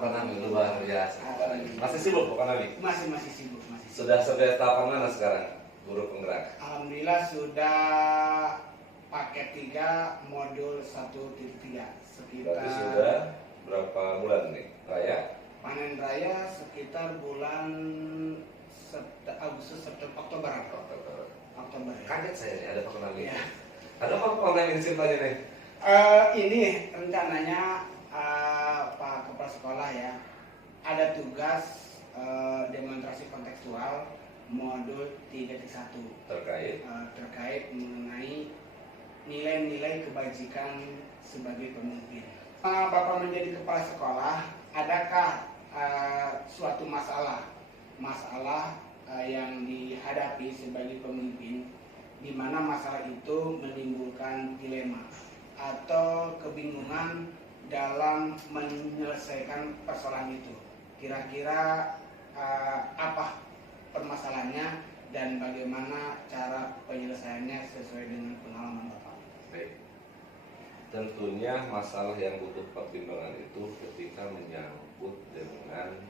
Pak Nami, luar biasa. Masih sibuk Pak Nami? Masih sibuk. Sudah sampai tahap mana sekarang guru penggerak? Alhamdulillah sudah paket 3 modul 1.3 sekitar. Berarti sudah berapa bulan nih Raya? Panen raya sekitar bulan Agustus, September, Oktober. Ya. Kaget saya nih ada Pak Nami. Ya. Ada apa Pak Nami di ceritanya nih? Ini rencananya Pak Kepala Sekolah ya, ada tugas demonstrasi kontekstual modul 3.1 terkait mengenai nilai-nilai kebajikan sebagai pemimpin. Bapak menjadi kepala sekolah, adakah suatu masalah yang dihadapi sebagai pemimpin, di mana masalah itu menimbulkan dilema atau kebingungan dalam menyelesaikan persoalan itu? Kira-kira apa permasalahannya dan bagaimana cara penyelesaiannya sesuai dengan pengalaman Bapak? Baik. Tentunya masalah yang butuh pertimbangan itu ketika menyangkut dengan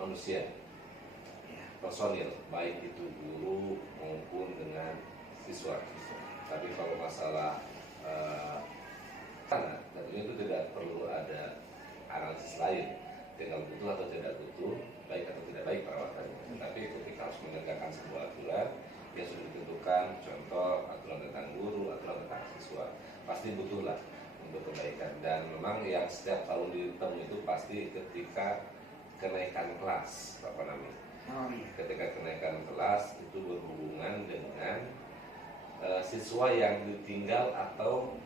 manusia, personil, baik itu guru maupun dengan siswa. Tapi kalau masalah tentunya itu tidak perlu ada analisis lain, tinggal butuh atau tidak butuh, baik atau tidak baik perawatannya. Tapi ketika harus menegakkan sebuah aturan yang sudah ditentukan, contoh aturan tentang guru, aturan tentang siswa, pasti butuhlah untuk kebaikan. Dan memang yang setiap tahun ditemui itu pasti ketika kenaikan kelas, Pak Nami. Ketika kenaikan kelas itu berhubungan dengan siswa yang ditinggal atau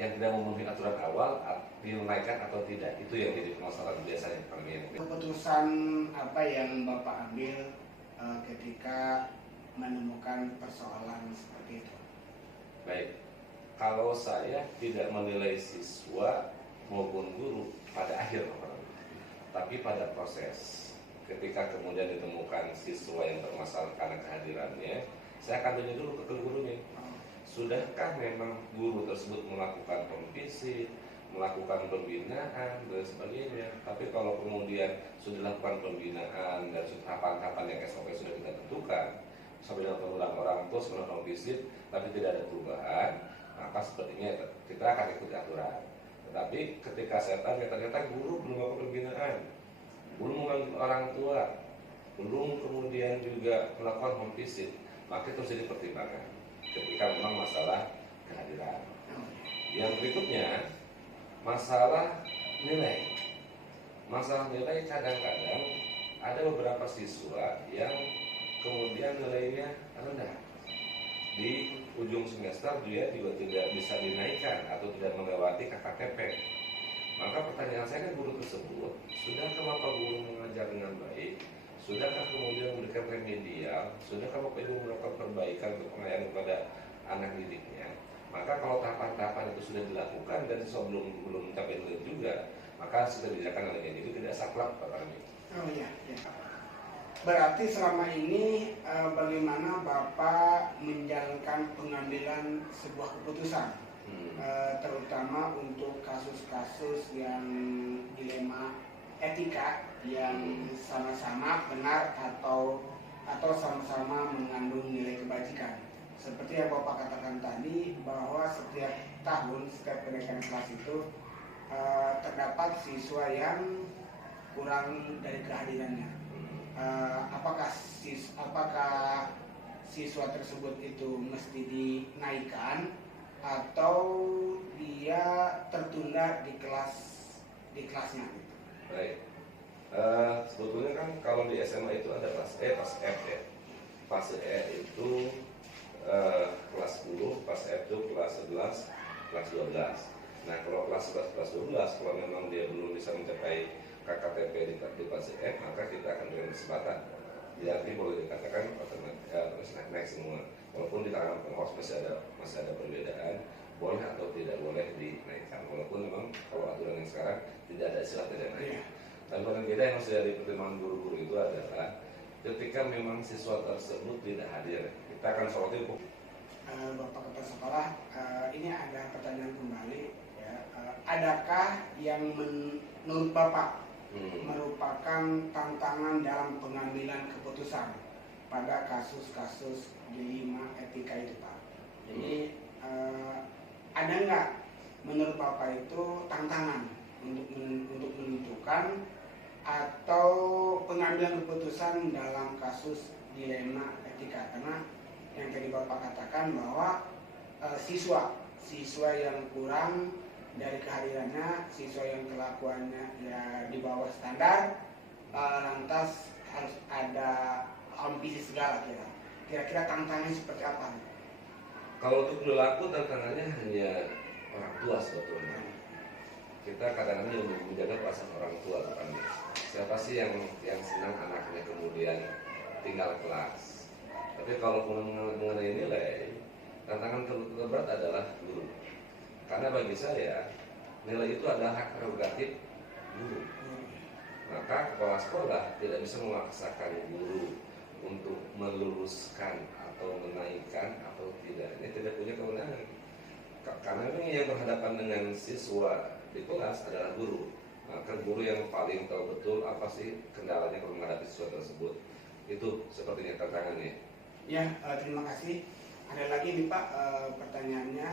yang tidak memenuhi aturan awal dinaikkan atau tidak. Itu yang jadi permasalahan biasanya. Keputusan apa yang Bapak ambil ketika menemukan persoalan seperti itu? Baik, kalau saya tidak menilai siswa maupun guru pada akhir, tapi pada proses. Ketika kemudian ditemukan siswa yang bermasalah karena kehadirannya, saya akan tanya dulu ke gurunya. Sudahkah memang guru tersebut melakukan pemvisit, melakukan pembinaan dan sebagainya? Tapi kalau kemudian sudah dilakukan pembinaan dan tahapan-tahapan yang SOP sudah kita tentukan, sampai dengan pengulangan orang tua sebelum pemvisit, tapi tidak ada perubahan, maka sepertinya kita akan ikuti aturan. Tetapi ketika saya tanya, ternyata guru belum melakukan pembinaan, belum memanggil orang tua, belum kemudian juga melakukan pemvisit, maka itu harus jadi pertimbangan ketika memang masalah kehadiran. Yang berikutnya, masalah nilai. Masalah nilai kadang-kadang ada beberapa siswa yang kemudian nilainya rendah. Di ujung semester dia juga tidak bisa dinaikkan atau tidak melewati KKTP. Maka pertanyaan saya kan guru tersebut, sudahkah Bapak guru mengajar dengan baik? Sudahkah kemudian memberikan remedial? Sudahkah Bapak Ibu melakukan perbaikan untuk pengayaan kepada anak didiknya? Maka kalau tahapan-tahapan itu sudah dilakukan dan sebelum mencapai nilai juga, maka sudah dilakukan oleh itu tidak saklek Pak Rami. Oh iya. Berarti selama ini bagaimana Bapak menjalankan pengambilan sebuah keputusan, terutama untuk kasus-kasus yang dilema etika yang sama-sama benar atau sama-sama mengandung nilai kebajikan. Seperti yang Bapak katakan tadi, bahwa setiap tahun, setiap kenaikan kelas itu terdapat siswa yang kurang dari kehadirannya. Apakah siswa tersebut itu mesti dinaikkan atau dia tertunda di kelasnya? Baik. Sebetulnya kan kalau di SMA itu ada kelas E, kelas F ya. Fase E itu kelas 10, kelas F itu kelas 11, kelas 12. Nah kalau kelas 11, kelas 12, kalau memang dia belum bisa mencapai KKTP di fase F, maka kita akan berikan kesempatan. Jadi boleh dikatakan naik semua. Walaupun di tangan pengawas masih ada perbedaan, boleh atau tidak boleh dinaikkan. Walaupun memang kalau aturan yang sekarang tidak ada istilah tidak naik. Dan paling beda yang harus dari pertimbangan guru-guru itu adalah ketika memang siswa tersebut tidak hadir, kita akan soroti. Bapak Kepala Sekolah, ini ada pertanyaan kembali. Ya. Adakah yang menurut Bapak merupakan tantangan dalam pengambilan keputusan pada kasus-kasus dilema etika itu Pak. Jadi ada nggak menurut Bapak itu tantangan untuk menentukan atau pengambilan keputusan dalam kasus dilema etika? Karena yang tadi Bapak katakan bahwa siswa yang kurang dari kehadirannya, siswa yang kelakuannya ya di bawah standar, lantas harus ada ambisi segala kira-kira tantangannya seperti apa? Kalau untuk perilaku tantangannya hanya orang tua sebetulnya. Kita kadang-kadang menjaga perasaan orang tua bukan siapa sih yang senang anaknya kemudian tinggal kelas. Tapi kalau mengenai nilai, tantangan terberat adalah guru. Karena bagi saya nilai itu adalah hak prerogatif guru. Maka kepala sekolah tidak bisa memaksakan guru untuk meluluskan atau menaikkan atau tidak. Ini tidak punya kewenangan. Karena ini yang berhadapan dengan siswa di kelas adalah guru. Maka guru yang paling tahu betul apa sih kendalanya kalau menghadapi siswa tersebut. Itu sepertinya tantangannya. Ya, terima kasih. Ada lagi nih Pak pertanyaannya.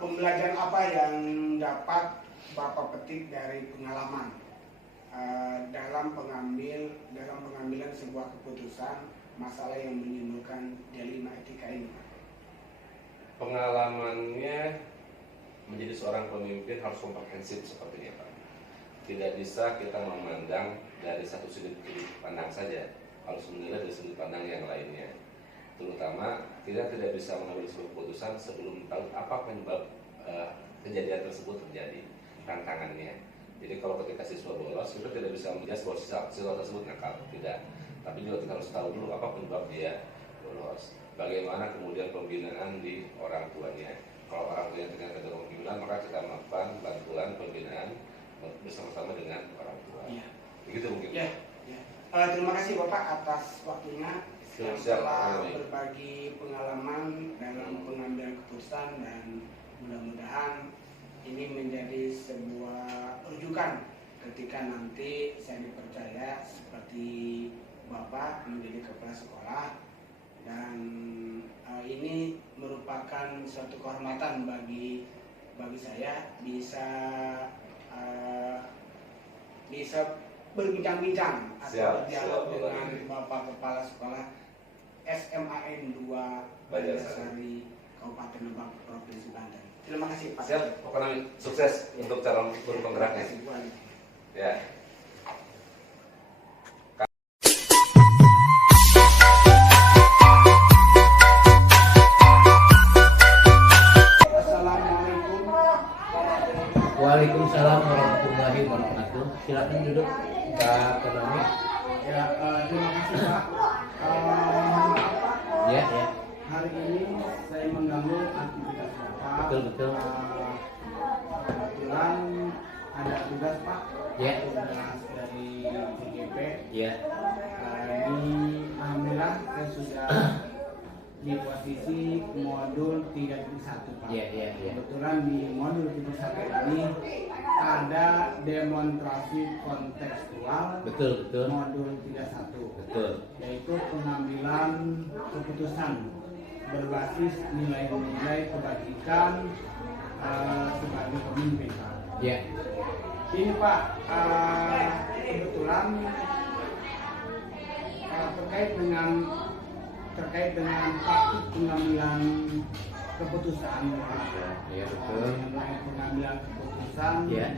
Pembelajaran apa yang dapat Bapak petik dari pengalaman dalam pengambilan sebuah keputusan masalah yang menimbulkan dilema etika ini? Pengalamannya menjadi seorang pemimpin harus komprehensif sepertinya Pak. Tidak bisa kita memandang dari satu sudut pandang saja, harus menilai dari sudut pandang yang lainnya. Terutama kita tidak bisa mengambil sebuah keputusan sebelum tahu apa penyebab kejadian tersebut terjadi, tantangannya. Jadi kalau ketika siswa bolos, kita tidak bisa melihat bahwa siswa tersebut nakal, tidak. Tapi juga kita harus tahu dulu apa penyebab dia bolos. Bagaimana kemudian pembinaan di orang tuanya. Kalau orang tuanya terkena pembinaan, maka kita melakukan bantuan pembinaan bersama-sama dengan orang tua. Ya. Begitu mungkin. Ya. Terima kasih Bapak atas waktunya yang telah berbagi pengalaman dalam pengambilan keputusan, dan mudah-mudahan ini menjadi sebuah rujukan ketika nanti saya dipercaya seperti Bapak menjadi kepala sekolah, dan ini merupakan suatu kehormatan bagi saya bisa berbincang-bincang atau berdialog dengan Bapak Kepala Sekolah SMAN 2 Banjarsari Kabupaten Lebak Provinsi Banten. Terima kasih Pak. Siap, pokoknya sukses untuk calon guru penggeraknya. Ya. Assalamualaikum. Waalaikumsalam warahmatullahi wabarakatuh. Silakan duduk Pak Penami. Ya, terima kasih Pak. Ya. Hari ini saya mengganggu aktivitas Bapak. Betul. Kebetulan ada tugas Pak. Ya. Tugas dari PGP. Ya. Ini alhamdulillah saya sudah di posisi modul 3.1 Pak. Ya. Kebetulan di modul 3.1 ini ada demonstrasi kontekstual. Betul. Modul 3.1. Betul. Yaitu pengambilan keputusan berbasis nilai-nilai kebajikan sebagai pemimpin Pak. Ya. Ini Pak, kebetulan terkait dengan praktik pengambilan keputusan Pak. Ya, betul. Mengenai pengambilan keputusan, Ya.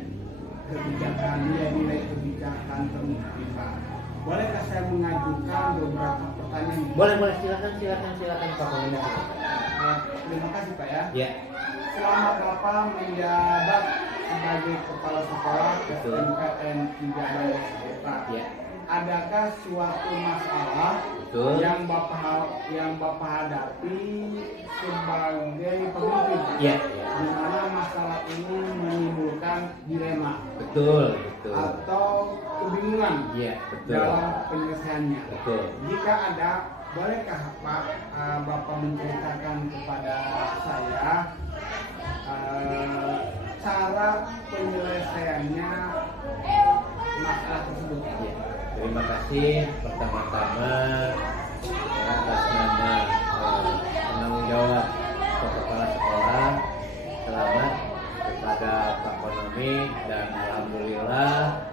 kebijakan, nilai-nilai kebijakan pemimpin Pak. Bolehkah saya mengajukan beberapa pertanyaan? Boleh, silakan Pak Penami. Terima kasih Pak ya. Ya. Selama Bapak menjabat sebagai kepala sekolah Betul. SMKN 3 Pak, Ya. adakah suatu masalah Betul. yang Bapak hadapi sebagai pemimpin? Ya. Di mana masalah ini menimbulkan dilema Betul. atau kebingungan Ya, betul. dalam penyelesaiannya. Betul. Jika ada, bolehkah Pak Bapak menceritakan kepada saya cara penyelesaiannya terima kasih pertama-tama atas nama penanggung jawab kepala sekolah. Selamat kepada Pak Konami, dan alhamdulillah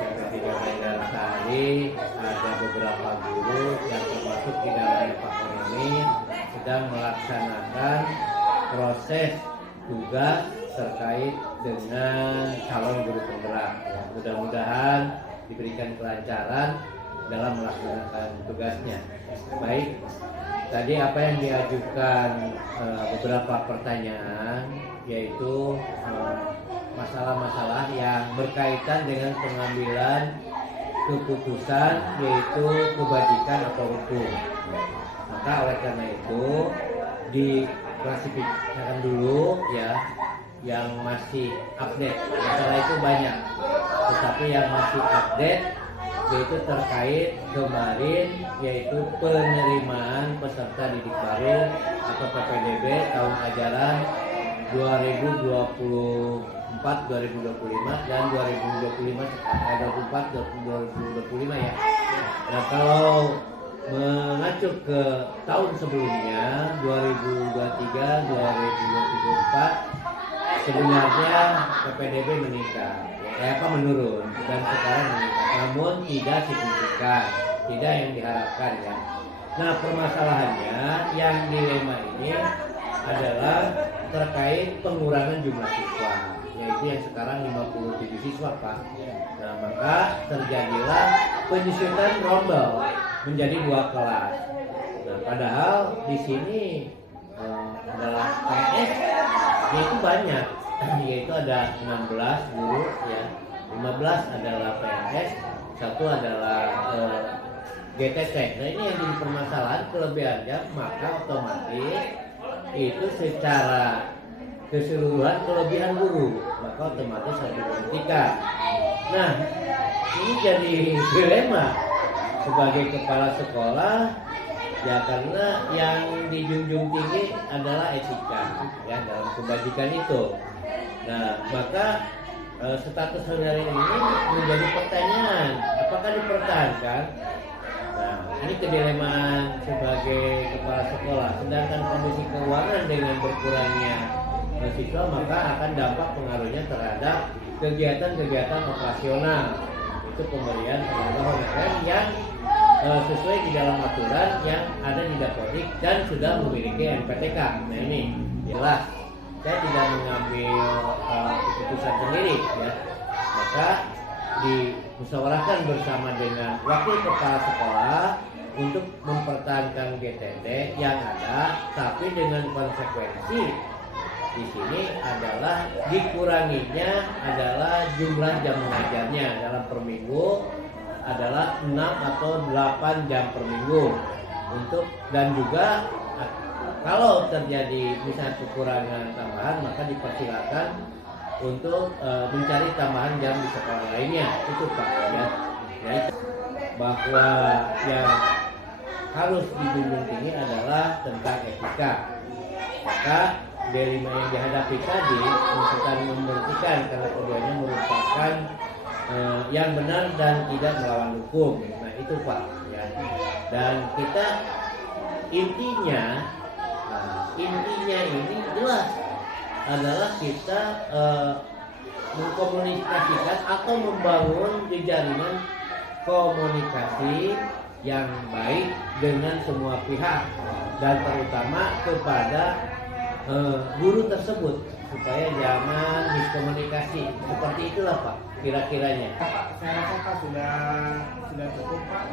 SMP 3 Medan Sari ada beberapa guru yang termasuk di dalam Pak Konami sedang melaksanakan proses tugas terkait dengan calon guru penggerak. Mudah-mudahan diberikan kelancaran dalam melaksanakan tugasnya. Baik, tadi apa yang diajukan beberapa pertanyaan, yaitu masalah-masalah yang berkaitan dengan pengambilan keputusan, yaitu kebajikan atau hukum. Maka oleh karena itu diklasifikasikan dulu ya, yang masih update. Masalah itu banyak, tetapi yang masih update yaitu terkait kemarin, yaitu penerimaan peserta didik baru atau PPDB tahun ajaran 2024-2025 dan 2024-2025 ya. Nah, kalau mengacu ke tahun sebelumnya 2023-2024 sebenarnya PPDB meningkat, menurun, dan sekarang meningkat, namun tidak signifikan, tidak yang diharapkan ya. Nah, permasalahannya yang dilema ini adalah terkait pengurangan jumlah siswa, yaitu yang sekarang 57 siswa Pak. Nah, maka terjadilah penyusutan rombel menjadi 2 kelas. Nah, padahal di sini adalah PNS yaitu banyak, yaitu ada 16 guru ya, 15 adalah PNS, 1 adalah GTT. Nah, ini yang jadi permasalahan kelebihannya, maka otomatis itu secara keseluruhan kelebihan guru, maka otomatis harus diberhentikan. Nah, ini jadi dilema sebagai kepala sekolah ya, karena yang dijunjung tinggi adalah etika ya dalam kebajikan itu. Nah, maka status saudari ini menjadi pertanyaan, apakah dipertahankan? Nah, ini kedelemaan sebagai kepala sekolah. Sedangkan kondisi keuangan dengan berkurangnya siswa, maka akan dampak pengaruhnya terhadap kegiatan-kegiatan operasional. Itu pemberian tenaga honorer yang sesuai di dalam aturan yang ada di Dapodik dan sudah memiliki NPTK. Nah, ini jelas saya tidak mengambil keputusan sendiri ya, maka dimusyawarahkan bersama dengan wakil kepala sekolah untuk mempertahankan GTD yang ada, tapi dengan konsekuensi di sini adalah dikuranginya adalah jumlah jam mengajarnya dalam per minggu adalah 6 atau 8 jam per minggu untuk, dan juga kalau terjadi misalnya kekurangan tambahan, maka dipersilakan untuk mencari tambahan jam di sekolah lainnya. Itu Pak ya. Jadi bahwa yang harus dijunjung tinggi adalah tentang etika. Maka dilema yang dihadapi tadi bukan memberhentikan karena keduanya merupakan yang benar dan tidak melawan hukum. Nah, itu Pak ya. Dan kita intinya ini jelas adalah kita mengkomunikasikan atau membangun jaringan komunikasi yang baik dengan semua pihak dan terutama kepada guru tersebut supaya jangan miskomunikasi. Seperti itulah Pak kira-kiranya. Pak, saya rasa Pak sudah cukup Pak.